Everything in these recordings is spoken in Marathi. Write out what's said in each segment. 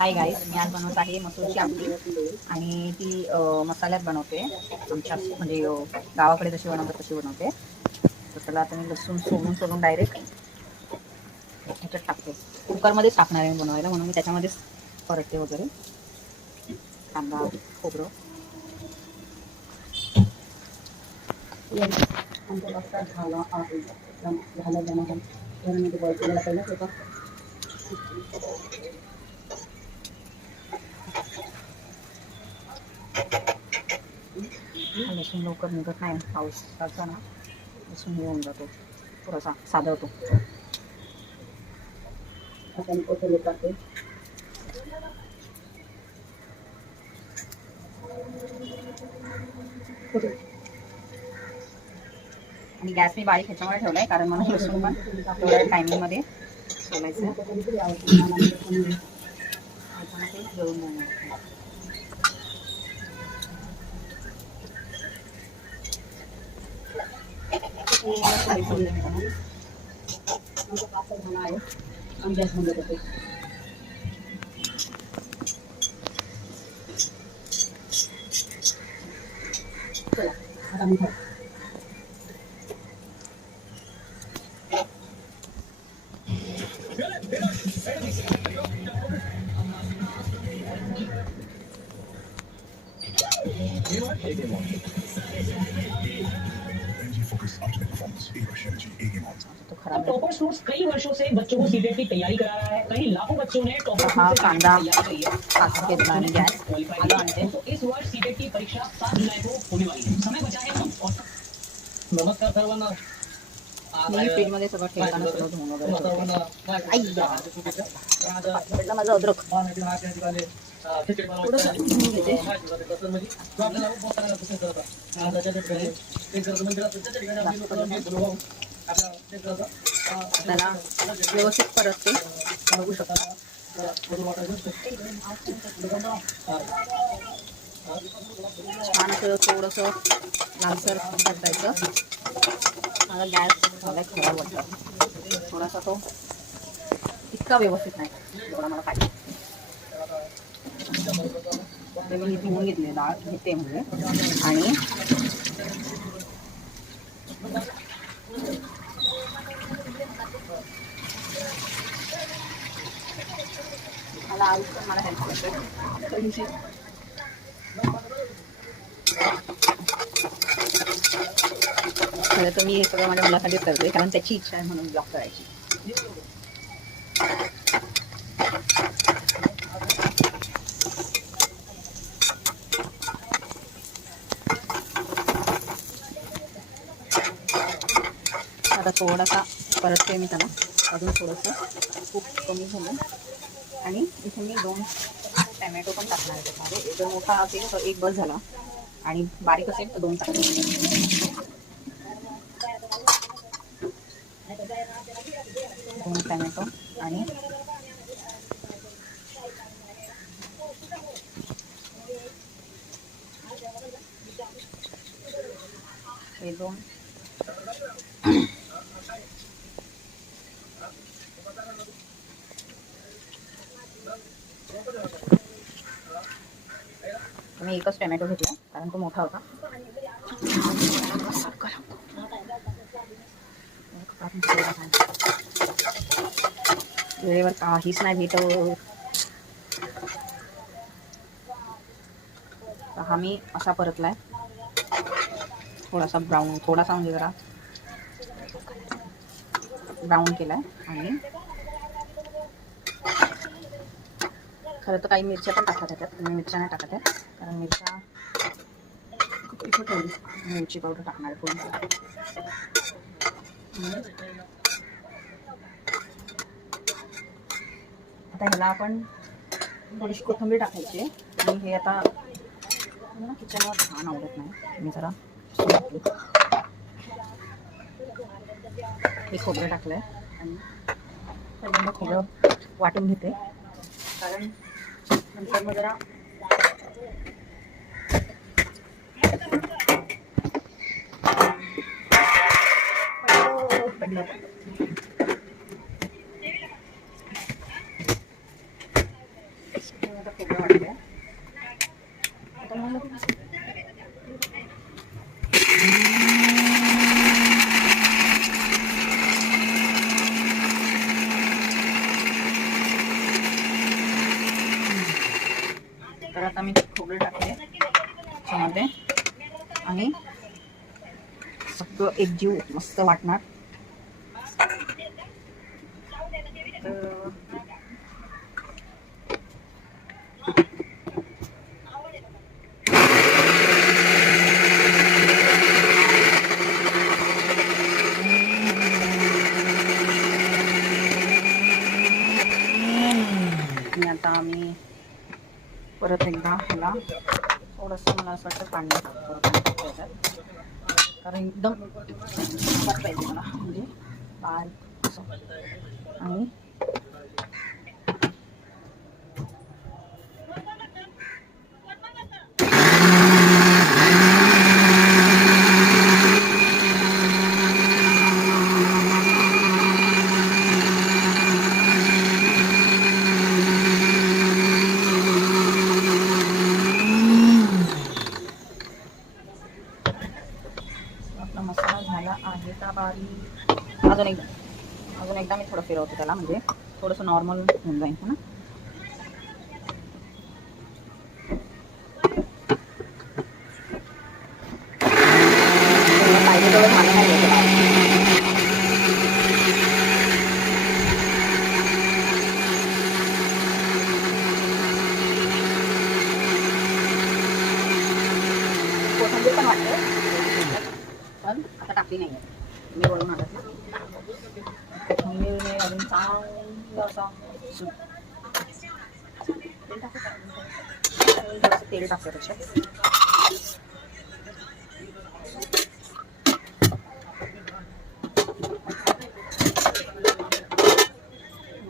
हाय गाईस, मी आज बनवत आहे मसूरची आमटी आणि ती मसाल्यात बनवते. आमच्या म्हणजे गावाकडे जशी बनवतात तशी बनवते. तर त्याला आता मी लसूण सोलून डायरेक्ट ह्याच्यात टाकते. कुकरमध्येच टाकणार आहे मी बनवायला, म्हणून मी त्याच्यामध्येच परतते वगैरे. कांदा, खोबरं आमचा रस्ता झाला आहे. झाला मी ते बॉईल केलेला पहिला होता. लसूण लवकर निघत नाही, पावसाचा ना लसूण येऊन जातो, थोडासा साधा होतो. आता मी कोथिंबीर टाकते. आणि गॅस मी बारीक ह्याच्यामुळे ठेवलाय कारण मला लसूण पण थोड्या टायमिंग मध्ये सोलायचं ह्याच्यामध्ये जळून जाणार. गॅस बंद करते. चला आता मी टॉपर स्कूल्स कई वर्षों से बच्चों को सीटेट की तैयारी करा रहा है। कहीं लाखों बच्चों ने टॉपर कांदा तैयारी है। तो इस वर्ष सीटेट की परीक्षा 7 जुलाई को होने वाली है। समय बचा है कम। और नमस्कार सर्वांना। मी फ्रीज मध्ये सगळं ठेवताना सगळं धुवून वगैरे ठेवते. माझं अद्रक त्याला व्यवस्थित परतते. बघू शकता छान असं थोडंसं लालसर परतायचं. माझा गॅस मला खराब वाटतं, थोडासा तो इतका व्यवस्थित नाही थोडा मला पाहिजे. मी धुवून घेतली डाळ घेते म्हणजे. आणि मला आयुष्य मला हेल्प करते. खरं तर मी हे सगळं माझ्या मुलासाठीच करते, कारण त्याची इच्छा आहे म्हणून ब्लॉग करायची. आता थोडासा परतते मी त्याला, अजून थोडंसं खूप कमी झालं. आणि इथे मी 2 टॅमॅटो पण टाकणार आहे त्यामध्ये. जर मोठा असेल तर 1 बस झाला आणि बारीक असेल तर 2 टाकणार. 2 टॅमॅटो आणि हे 2 मी एकच टॅमॅटो घेतला कारण तो मोठा होता. वेळेवर काहीच नाही भेटत. हा मी असा परतलाय, थोडासा ब्राऊन, थोडासा म्हणजे जरा ब्राऊन केलाय. आणि खरं तर काही मिरच्या पण टाकतात त्याच्यात, मी मिरच्या नाही टाकत आहे कारण मिरच्या इथं ठेवली. मिरची पावडर टाकणार आहे थोडी. आता ह्याला आपण थोडीशी कोथिंबीर टाकायची आहे. आणि हे आता मला किचनवर घाण आवडत नाही, मी जरा हे खोबरं टाकलंय आणि पहिल्यांदा खोबरं वाटून घेते कारण नंतर मग जरा पडलं. खोबरं वाटते. आता मला तर आता मी खोबरे टाकले त्याच्यामध्ये आणि सगळं एकजीव मस्त वाटणार. आता आम्ही परत एकदा ह्याला थोडंसं मला असं वाटतं पाणी टाकतो कारण एकदम पाहिजे मला म्हणजे बारीक असं. आणि आपला मसाला झाला आहे का बारीक. अजून एकदा मी थोडं फिरवते त्याला म्हणजे थोडंसं नॉर्मल होऊन जाईल ना. पाहिजे तेवढं झालं नाही. कोथिंबीर पण वाटते पण आता टाकली नाही आहे मी बोलून आलं ना. कोथिंबीरने अजून चांगलं असं तेल टाकते त्याच्यात.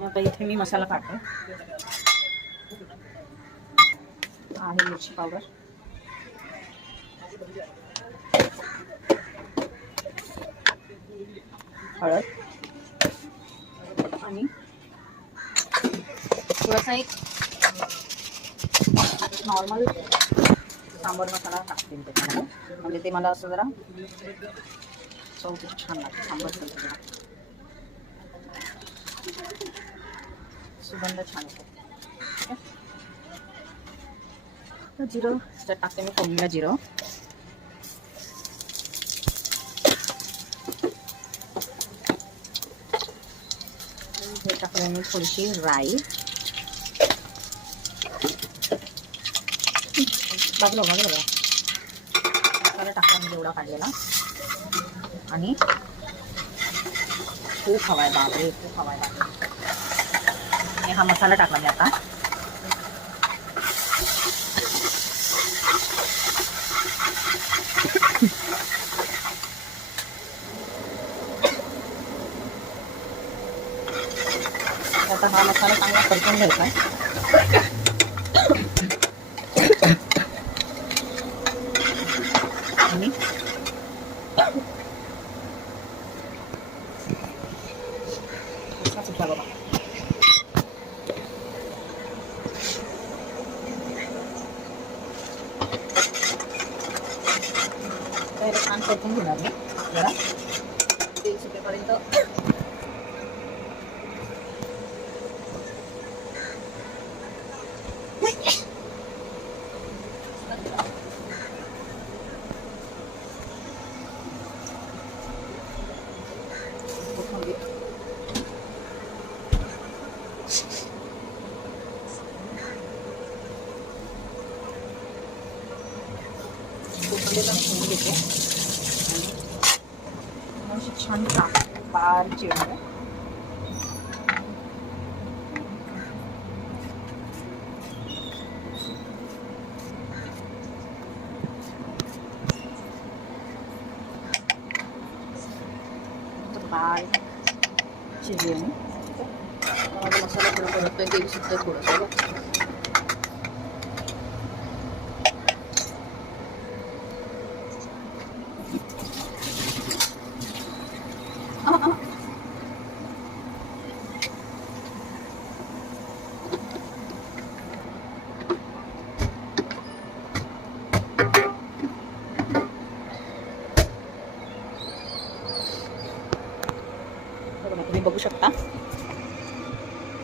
आता इथे मी मसाला काढते. आहे मिरची पावडर, हळद आणि थोडासा एक नॉर्मल सांबर मसाला टाकते त्याच्यामध्ये म्हणजे ते मला असं जरा चव छान लागते. सांबर सुगंध छान येतो. तर जिरं त्यात टाकते मी फोडणीला जिरं. टाकले मी थोडीशी राई. बाजूला मसाला टाकला मी जेवढा काढलेला आणि खूप हवाय बापरे खूप हवाय बापरे. हा मसाला टाकला मी आता. आता हा मसाला चांगला परतून घ्यायचा आणि सुटला बघा. छान परतून घेणार मी जरा तेल सुटेपर्यंत. छान बारीक चिरले. बारीक चिरले आणि मसाला थोडं परततोय तेल सुद्धा थोडंसं.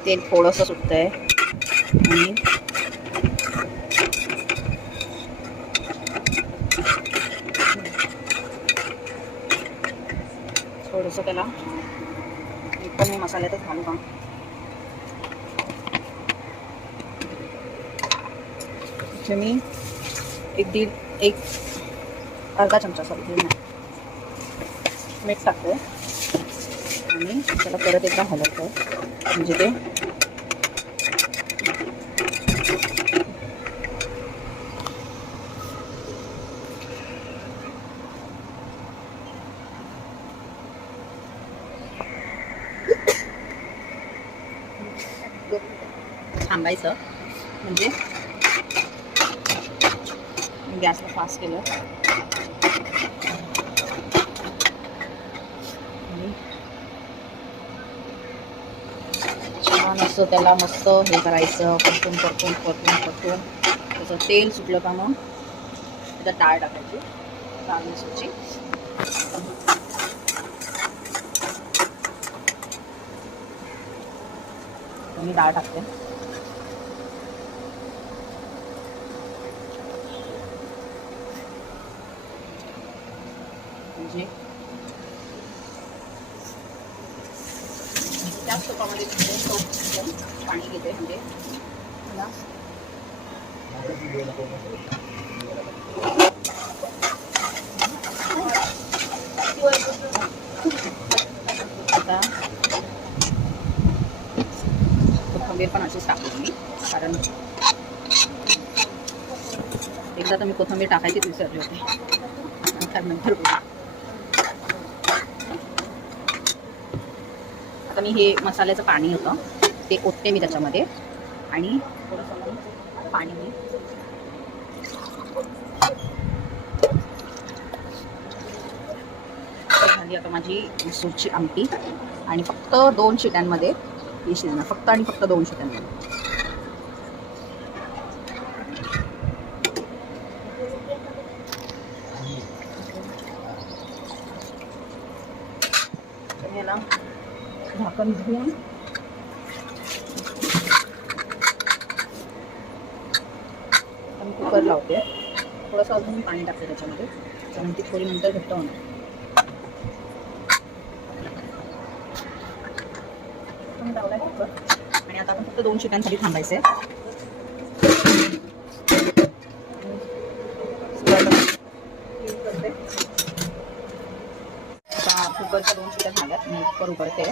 तेल थोडंसं सुटतंय आणि थोडंसं त्याला पण मी मसाल्यातच घालू का. इथे मी एक अर्धा चमचा मीठ टाकते आणि त्याला परत एकदा हलवतो म्हणजे ते थांबायचं. म्हणजे गॅसला फास्ट केलं छान असं त्याला मस्त हे करायचं. परतून त्याचं तेल सुटलं का मग त्याच्यात डाळ टाकायची, डाळ मिसळची. मी डाळ टाकते. म्हणजे त्याच तुपामध्ये पाणी घेते. म्हणजे मला आता कोथिंबीर पण अशीच टाकली मी, कारण एकदा तर मी कोथिंबीर टाकायचीच विसरले होते. त्यानंतर आता मी हे मसाल्याचं पाणी होतं ते ओतते मी त्याच्यामध्ये आणि थोडंसं पाणी मी झाली आता माझी मसूरची आमटी. आणि फक्त 2 शिट्यांमध्ये ही शिजणार, फक्त आणि फक्त 2 शिट्यांमध्ये. याला झाकण घेऊन मी कुकर लावते. थोडंसं अजून पाणी टाकते त्याच्यामध्ये, कारण ती थोडी नंतर घट्ट होणार. लावलाय कुकर आणि आता आपण फक्त 2 शिट्यांसाठी थांबायचे. आता कुकरच्या 2 शिट्या झाल्यात. मी कुकर उघडते,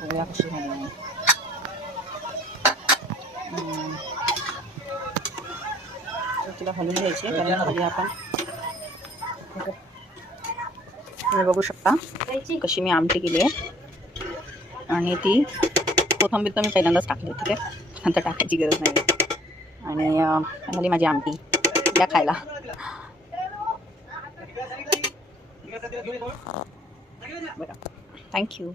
बघूया कशी झाली नाही. तिला हलवून घ्यायची, कारण खाली आपण तुम्ही बघू शकता कशी मी आमटी केली आहे. आणि ती कोथिंबीर तर मी पहिल्यांदाच टाकली, ठीक आहे, नंतर टाकायची गरज नाही. आणि झाली माझी आमटी, द्या खायला. बरं, थँक्यू.